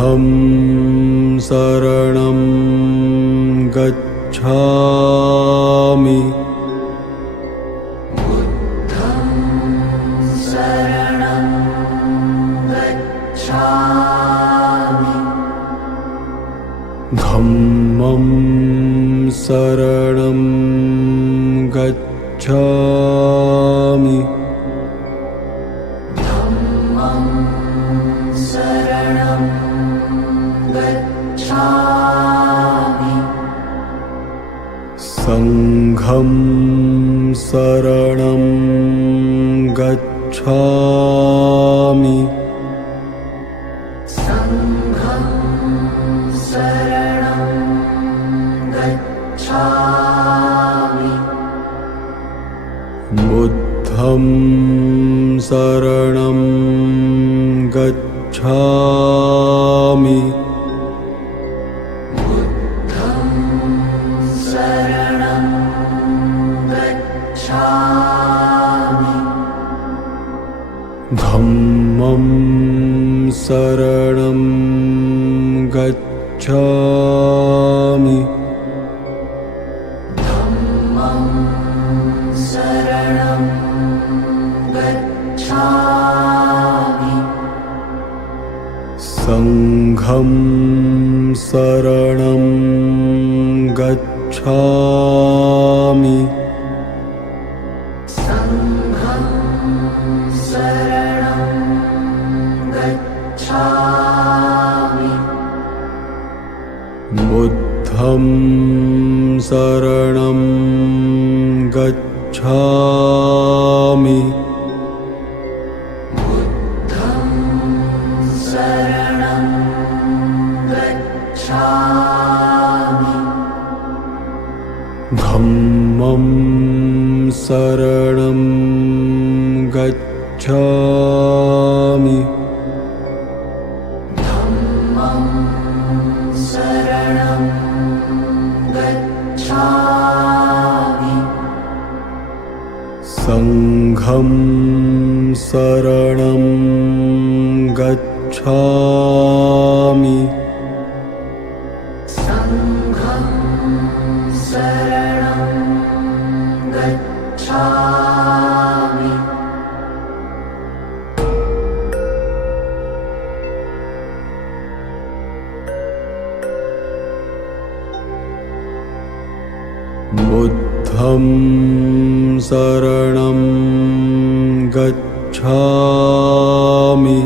बुद्धं शरणं गच्छामि। धम्मं शरणं गच्छामि। संघं शरणं गच्छामि। बुद्धं शरणं गच्छामि। धम्मं शरणं गच्छामि। संघं शरणं गच्छामि। बुद्धं शरणं गच्छामि। धम्मं शरणं गच्छामि। संघं शरणं गच्छामि। बुद्धं शरणं गच्छामि।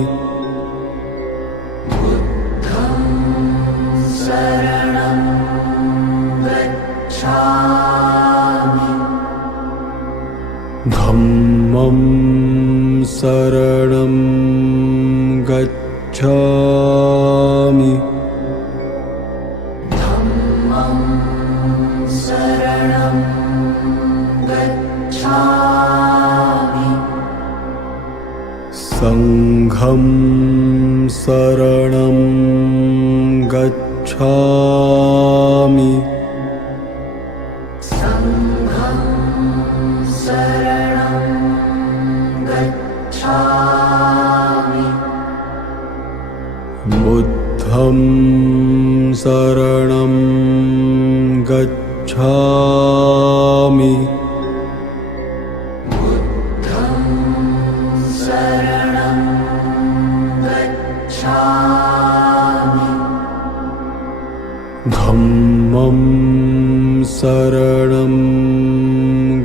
धम्मं शरणं गच्छामि। संघं शरणं गच्छामि। बुद्धं शरणं गच्छामि। धम्मं शरणं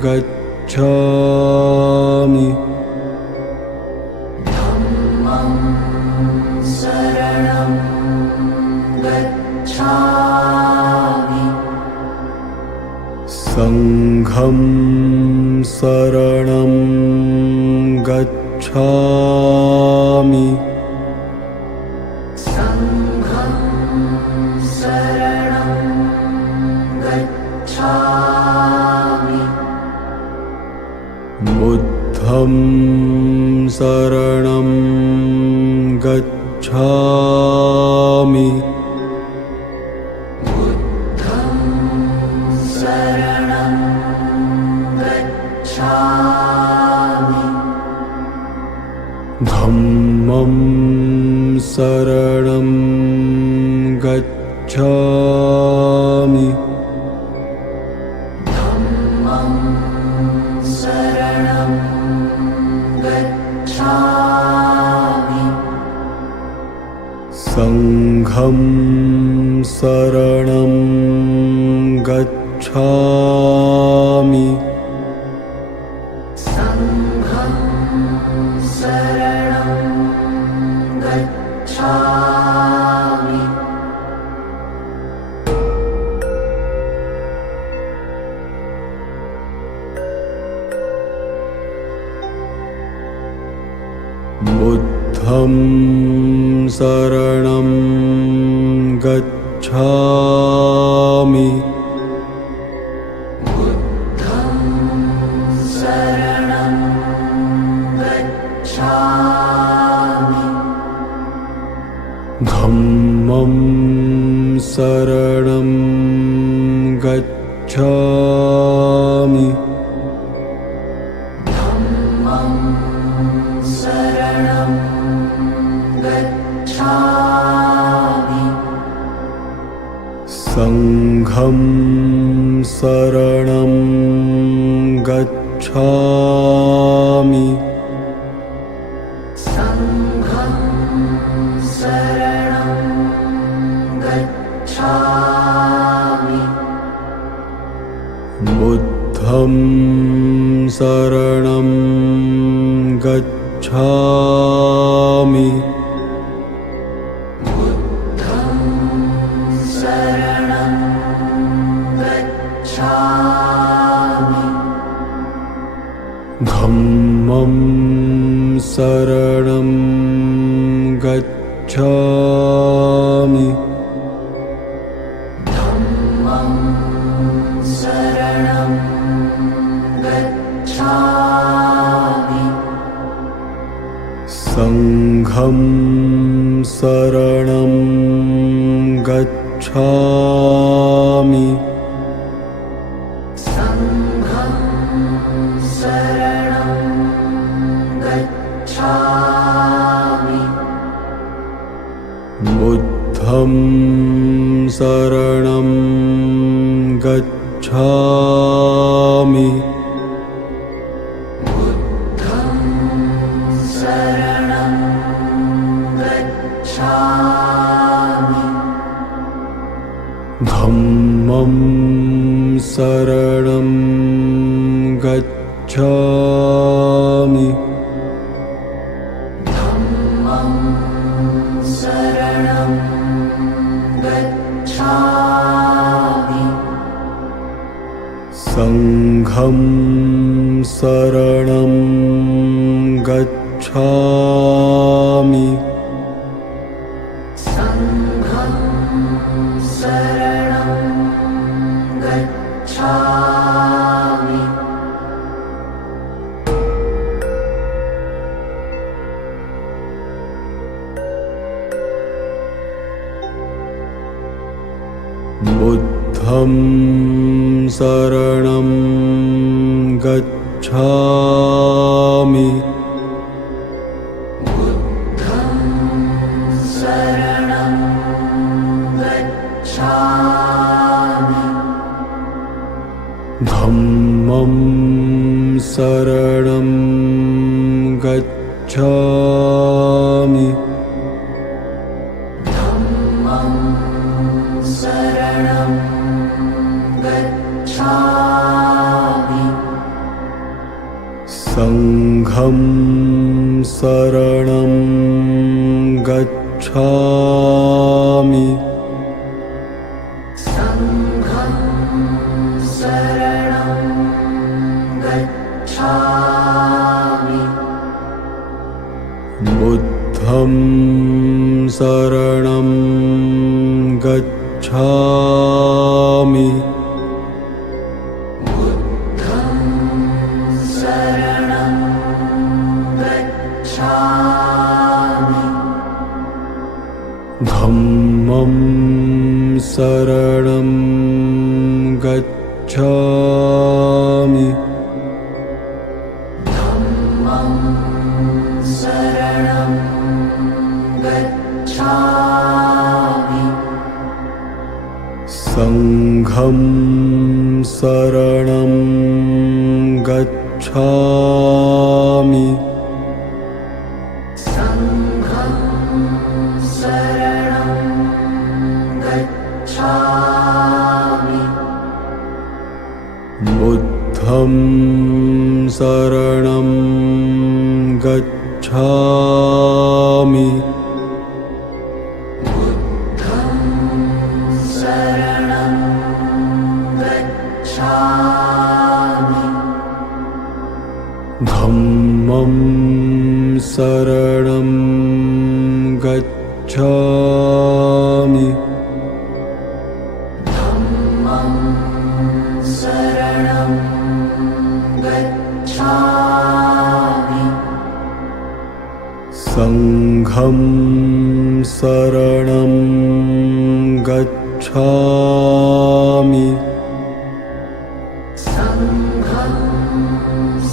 गच्छामि। संघं शरणं गच्छामि। बुद्धं शरणं गच्छामि। धम्मं शरणं शरणं गच्छामि संघं शरणं गच्छामि संघं शरणं गच्छामि बुद्धं शरणं गच्छामि बुद्धं शरणं गच्छामि धम्मं शरणं गच्छामि धम्मं शरणं गच्छामि संघं शरणं गच्छामि संघं शरणं गच्छामि बुद्धं शरणं गच्छामि बुद्धं शरणं गच्छामि धम्मं शरणं गच्छामि धम्मं शरणं गच्छामि संघं शरणं गच्छामि संघं शरणं गच्छामि बुद्धं शरणं गच्छामि बुद्धं शरणं गच्छामि धम्मं शरणं गच्छामि धम्मं शरणं गच्छामि संघं शरणं गच्छामि संघं शरणं गच्छामि बुद्धं शरणं गच्छामि बुद्धं शरणं गच्छामि धम्मं शरणं गच्छामि धम्मं शरणं गच्छामि संघं शरणं गच्छामि संघं शरणं गच्छामि बुद्धं शरणं गच्छामि बुद्धं शरणं गच्छामि धम्मं शरणं गच्छामि धम्मं शरणं गच्छामि संघं शरणं शरणं गच्छामि संघं शरणं गच्छामि बुद्धं शरणं गच्छामि बुद्धं शरणं गच्छामि धम्मं शरणं गच्छामि धम्मं शरणं गच्छामि संघं शरणं गच्छामि संघं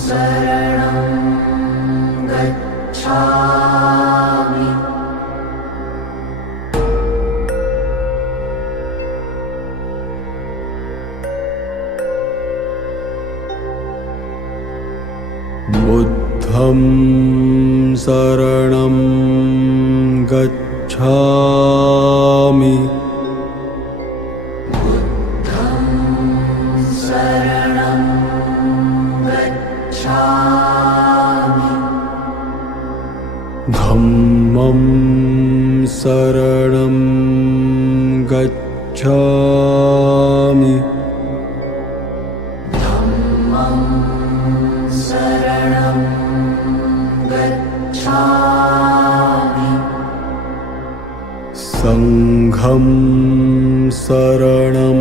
शरणं गच्छामि बुद्धं शरणं गच्छामि बुद्धं शरणं गच्छामि धम्मं शरणं गच्छामि धम्मं शरणं गच्छामि संघं शरणं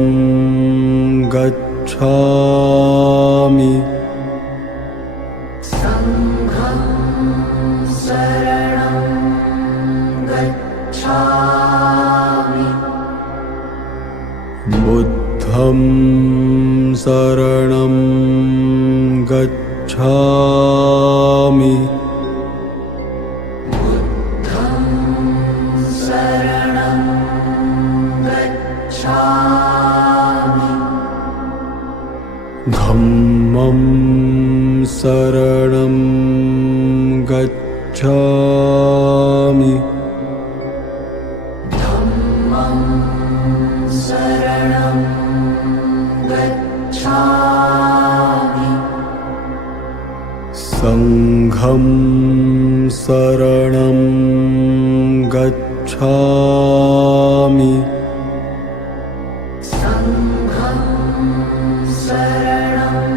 गच्छामि संघं शरणं गच्छामि बुद्धं शरणं गच्छामि बुद्धं शरणं गच्छामि धम्मं शरणं गच्छामि धम्मं शरणं गच्छामि संघं शरणं गच्छामि संघं शरणं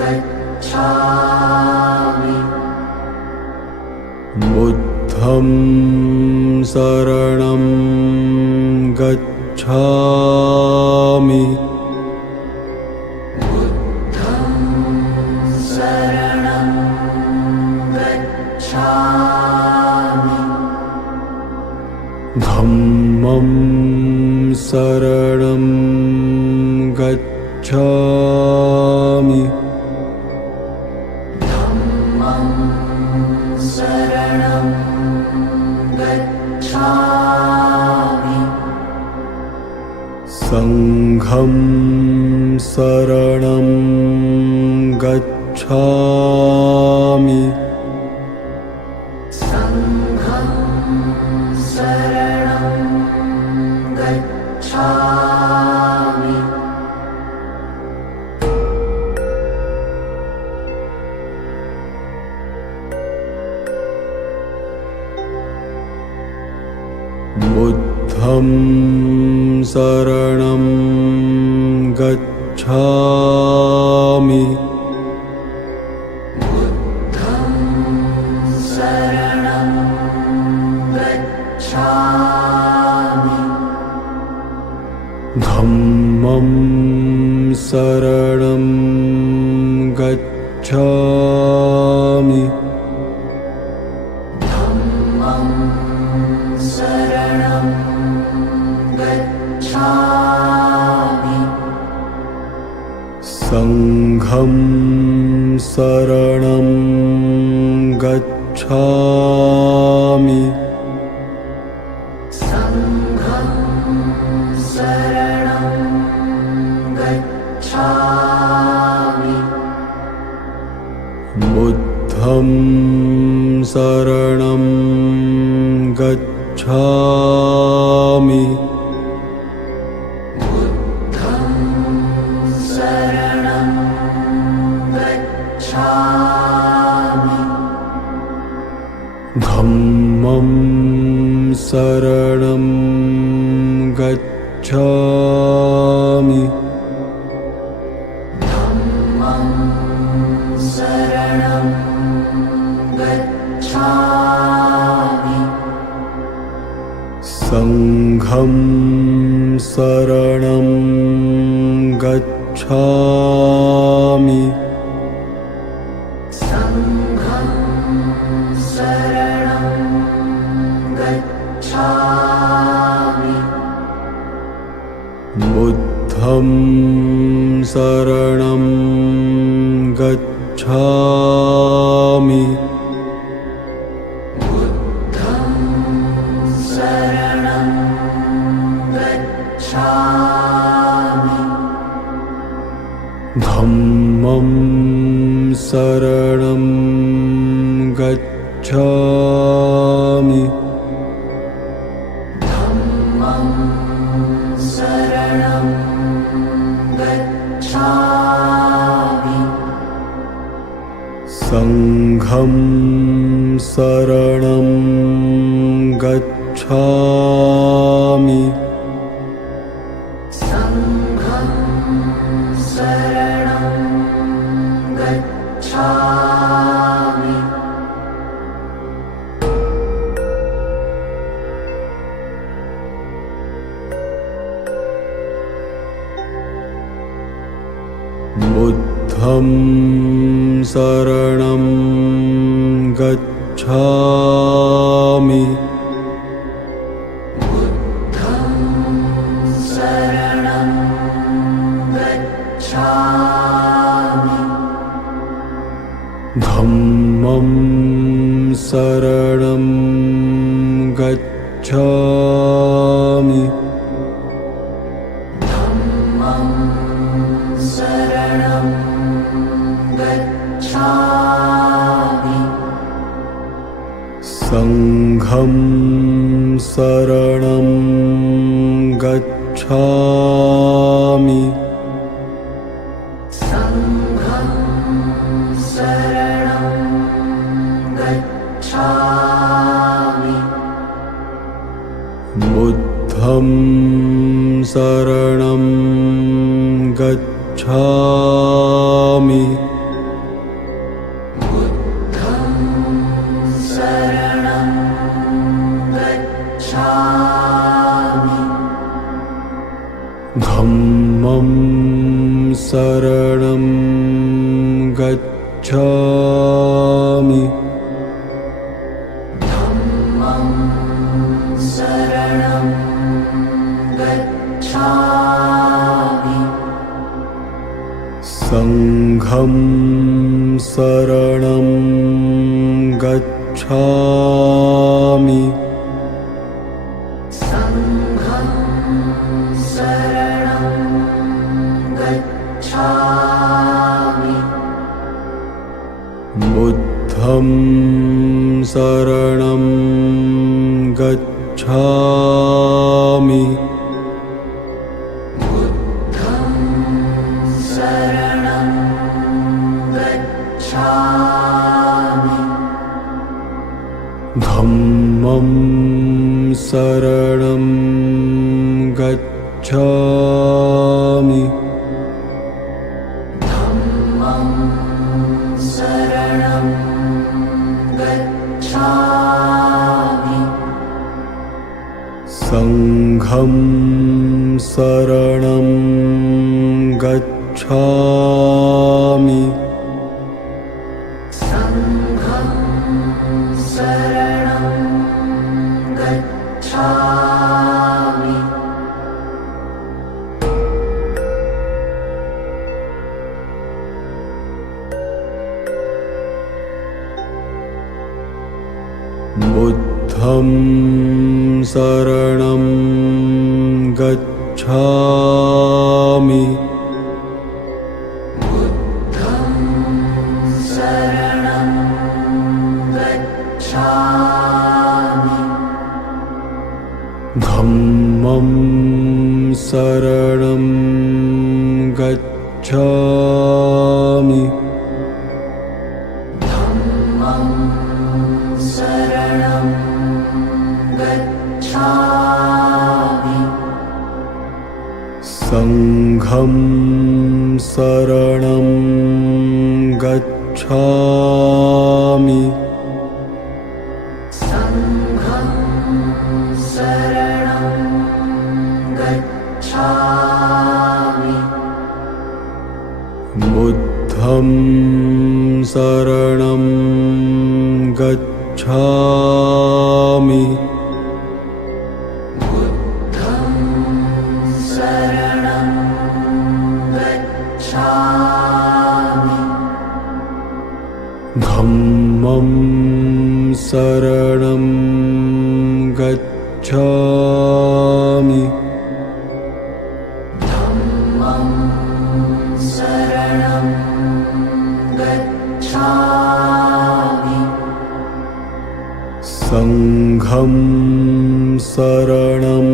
गच्छामि बुद्धं शरणं गच्छामि बुद्धं शरणं गच्छामि धम्मं शरणं गच्छामि धम्मं शरणं गच्छामि संघं शरणं गच्छामि संघं शरणं गच्छामि संघं शरणं गच्छामि बुद्धं शरणं गच्छामि बुद्धं शरणं गच्छामि धम्मं शरणं गच्छामि धम्मं शरणं गच्छामि संघं शरणं गच्छामि संघं शरणं गच्छामि बुद्धं शरणं गच्छामि शरणं गच्छामि धम्मं शरणं गच्छामि धम्मं शरणं गच्छामि संघं शरणं गच्छामि संघं शरणं गच्छामि बुद्धं शरणं गच्छामि बुद्धं शरणं गच्छामि धम्मं शरणं गच्छामि धम्मं शरणं गच्छामि संघं शरणं गच्छामि संघं शरणं गच्छामि बुद्धं शरणं गच्छामि बुद्धं शरणं गच्छामि धम्मं शरणं गच्छामि धम्मं शरणं गच्छामि संघं शरणं गच्छामि संघं शरणं गच्छामि बुद्धं शरणं गच्छामि बुद्धं शरणं गच्छामि धम्मं शरणं गच्छामि धम्मं शरणं गच्छामि संघं शरणं गच्छामि संघं शरणं गच्छामि बुद्धं शरणं गच्छामि बुद्धं शरणं गच्छामि धम्मं शरणं गच्छामि धम्मं शरणं गच्छामि संघं शरणं गच्छामि संघं शरणं गच्छामि बुद्धं शरणं गच्छामि धम्मं शरणं गच्छामि धम्मं शरणं गच्छामि संघं शरणं गच्छामि संघं शरणं गच्छामि बुद्धं शरणं गच्छामि बुद्धं शरणं गच्छामि धम्मं शरणं गच्छामि धम्मं शरणं गच्छामि संघं शरणं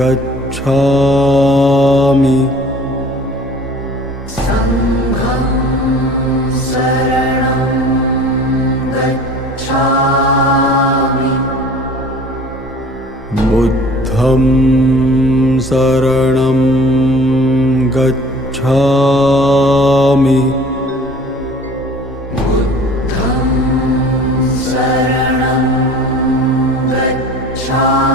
गच्छामि संघं शरणं गच्छामि बुद्धं शरणं गच्छामि बुद्धं शरणं गच्छामि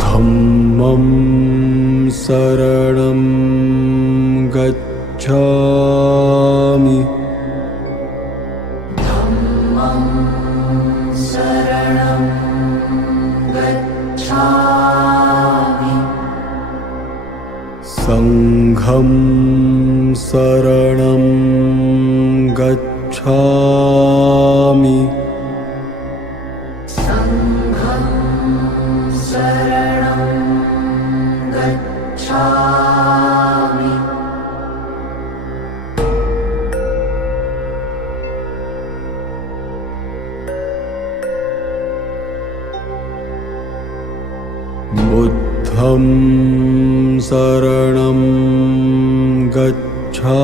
धम्मं शरणं गच्छामि धम्मं शरणं गच्छामि संघं शरणं गच्छामि संघं शरणं गच्छामि बुद्धं शरणं गच्छामि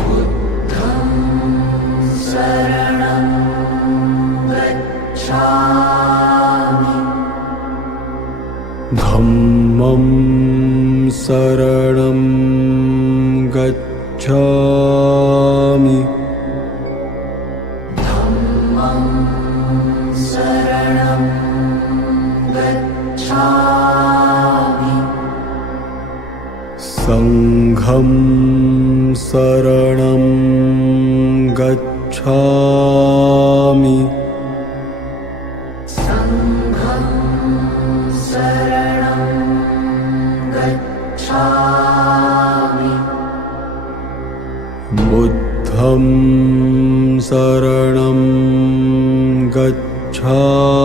बुद्धं शरणं गच्छामि धम्मं शरणं गच्छामि धम्मं शरणं गच्छामि संघं शरणं गच्छामि संघं शरणं गच्छामि बुद्धं शरणं गच्छामि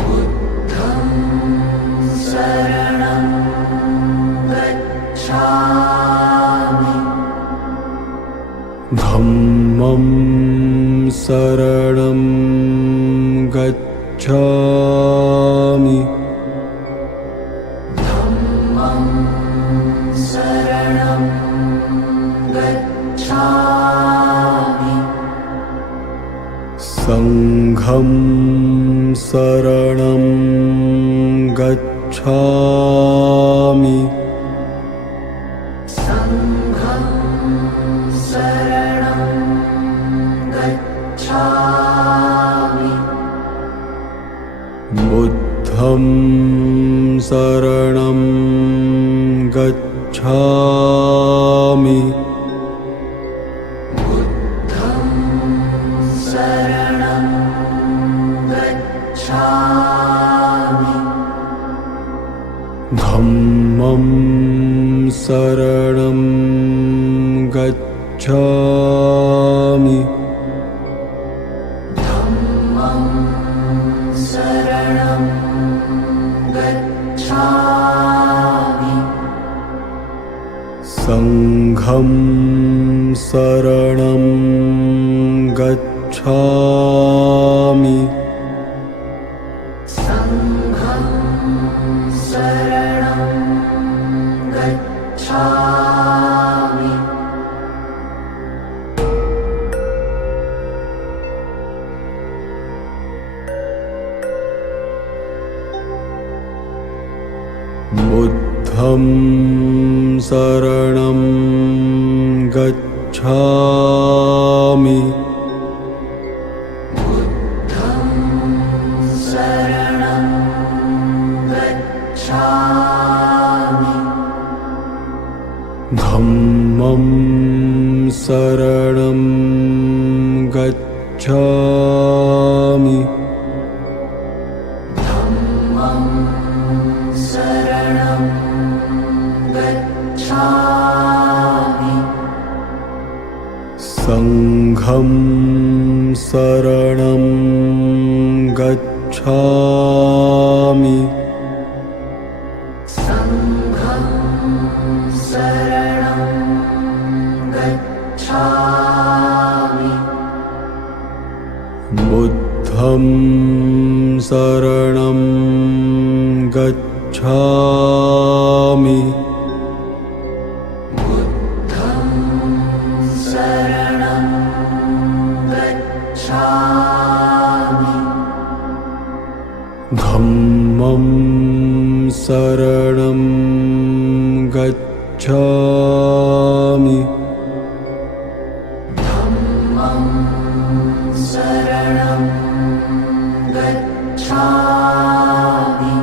बुद्धं शरणं गच्छामि धम्मं शरणं गच्छामि धम्मं शरणं गच्छामि संघं शरणं गच्छामि संघं शरणं गच्छामि बुद्धं शरणं गच्छामि बुद्धं शरणं गच्छामि धम्मं शरणं गच्छामि धम्मं शरणं गच्छामि संघं शरणं शरणं गच्छामि बुद्धं शरणं गच्छामि शरणं गच्छामि धम्मं शरणं गच्छामि धम्मं शरणं गच्छामि संघं शरणं गच्छामि संघं शरणं गच्छामि बुद्धं शरणं गच्छामि बुद्धं शरणं गच्छामि धम्मं शरणं गच्छामि धम्मं शरणं गच्छामि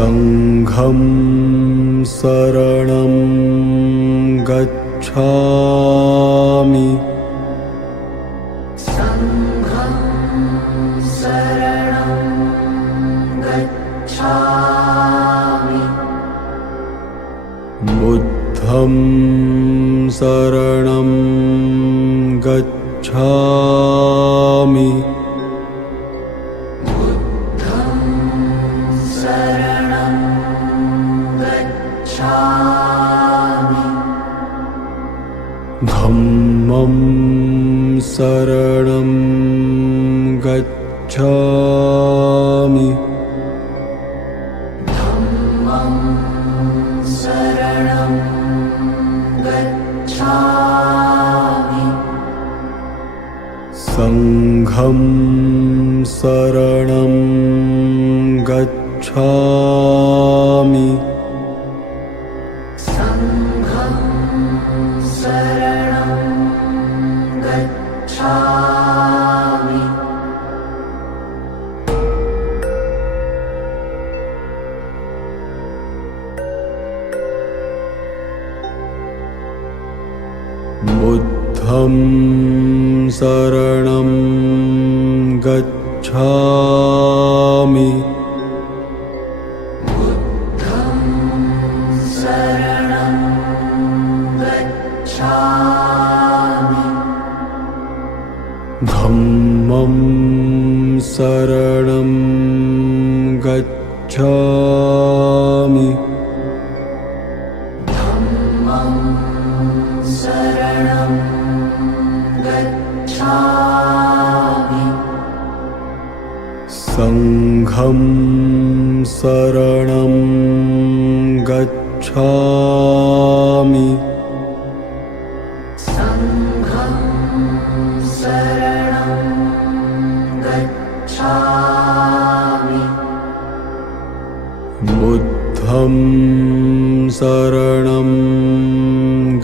संघं शरणं गच्छामि संघं शरणं गच्छामि बुद्धं शरणं गच्छामि बुद्धं शरणं गच्छामि धम्मं शरणं गच्छामि धम्मं शरणं गच्छामि संघं शरणं गच्छामि संघं शरणं गच्छामि बुद्धं शरणं गच्छामि बुद्धं शरणं गच्छामि धम्मं शरणं गच्छामि धम्मं शरणं गच्छामि संघं शरणं गच्छामि संघं शरणं गच्छामि बुद्धं शरणं गच्छामि संघं शरणं गच्छामि धम्मं शरणं गच्छामि संघं शरणं गच्छामि बुद्धं शरणं गच्छामि संघं शरणं गच्छामि संघं शरणं गच्छामि गच्छामि बुद्धं शरणं गच्छामि संघं शरणं गच्छामि बुद्धं शरणं गच्छामि संघं शरणं गच्छामि बुद्धं शरणं गच्छामि संघं शरणं गच्छामि बुद्धं शरणं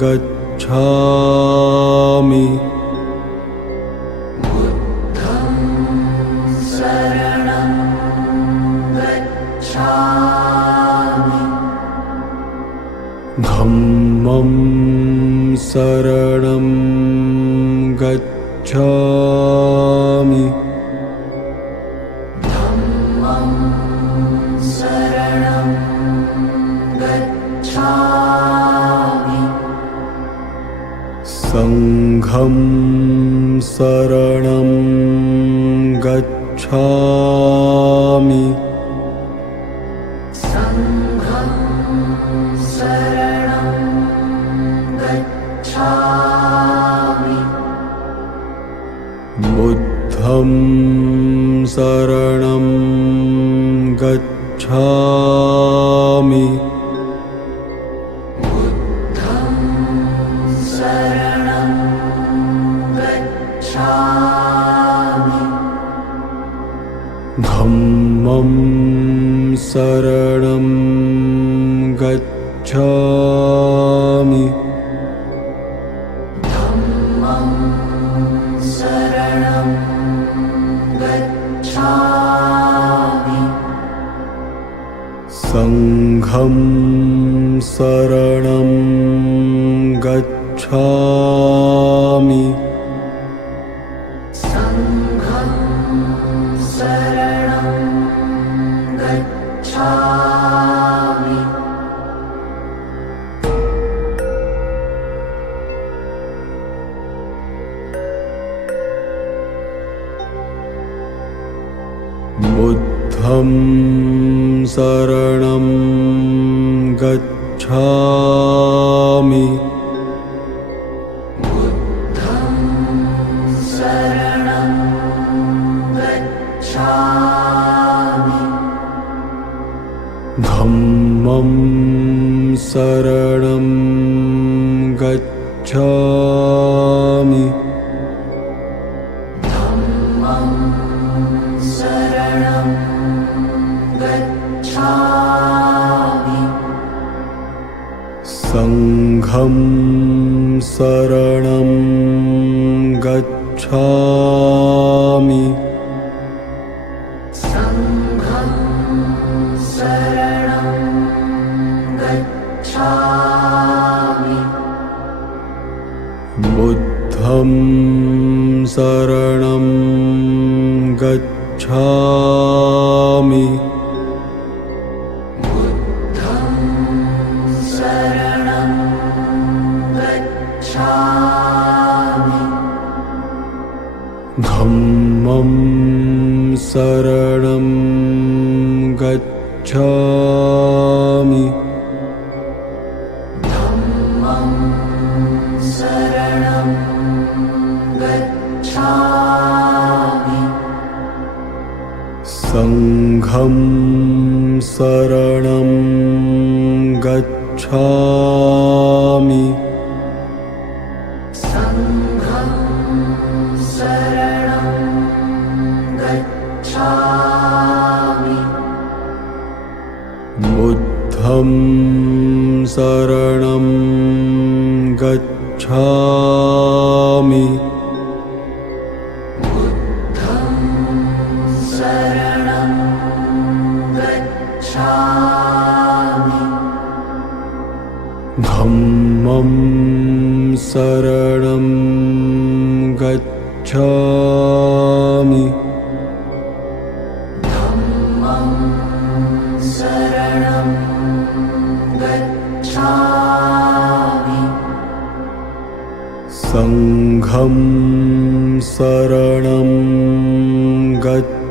गच्छामि संघं शरणं गच्छामि बुद्धं शरणं गच्छामि संघं शरणं गच्छामि धम्मं शरणं गच्छामि धम्मं शरणं गच्छामि संघं शरणं गच्छामि संघं शरणं गच्छामि बुद्धं शरणं गच्छामि शरणं गच्छामि धम्मं शरणं गच्छामि धम्मं शरणं गच्छामि संघं शरणं गच्छामि संघं शरणं गच्छामि बुद्धं शरणं गच्छामि बुद्धं शरणं गच्छामि धम्मं शरणं गच्छामि धम्मं शरणं गच्छामि संघं शरणं गच्छामि संघं शरणं गच्छामि बुद्धं शरणं गच्छामि बुद्धं शरणं गच्छामि धम्मं शरणं गच्छामि धम्मं शरणं गच्छामि संघं शरणं गच्छामि संघं शरणं गच्छामि धम्मं शरणं गच्छामि संघं शरणं गच्छामि संघं शरणं गच्छामि संघं शरणं गच्छामि संघं शरणं गच्छामि संघं शरणं गच्छामि संघं शरणं गच्छामि संघं शरणं गच्छामि संघं बुद्धं शरणं गच्छामि बुद्धं शरणं गच्छामि धम्मं शरणं गच्छामि धम्मं शरणं गच्छामि संघं शरणं गच्छामि